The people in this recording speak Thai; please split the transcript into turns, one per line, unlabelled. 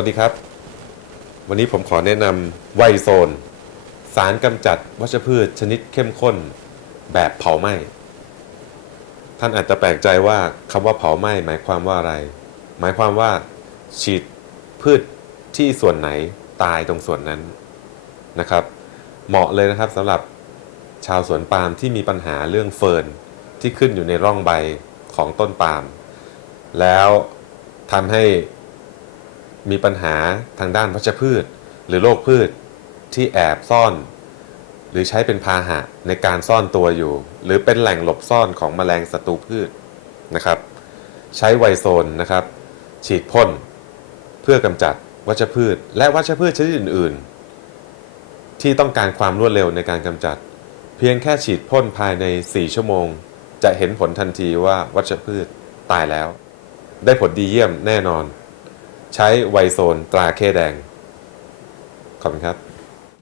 วัสดีครับ วันนี้ผมขอแนะนำไวโซน สารกำจัดวัชพืชชนิดเข้มข้น แบบเผาไหม้ ท่านอาจจะแปลกใจว่าคำว่าเผาไหม้หมายความว่าอะไร หมายความว่า ฉีดพืชที่ส่วนไหนตายตรงส่วนนั้นนะครับ เหมาะเลยนะครับสำหรับชาวสวนปาล์มที่มีปัญหาเรื่องเฟิร์นที่ขึ้นอยู่ในร่องใบของต้นปาล์มแล้วทำให้ มีปัญหาทางด้านวัชพืช หรือโรคพืชที่แอบซ่อน หรือใช้เป็นพาหะในการซ่อนตัวอยู่ หรือเป็นแหล่งหลบซ่อนของแมลงศัตรูพืชนะครับ ใช้ไวโซนนะครับ ฉีดพ่นเพื่อกำจัดวัชพืช และวัชพืชชนิดอื่น ๆ ที่ต้องการความรวดเร็วในการกำจัด เพียงแค่ฉีดพ่นภายใน 4 ชั่วโมง จะเห็นผลทันทีว่าวัชพืชตายแล้ว ได้ผลดีเยี่ยมแน่นอน ใช้ไวโซนตราเคแดง ขอบคุณครับ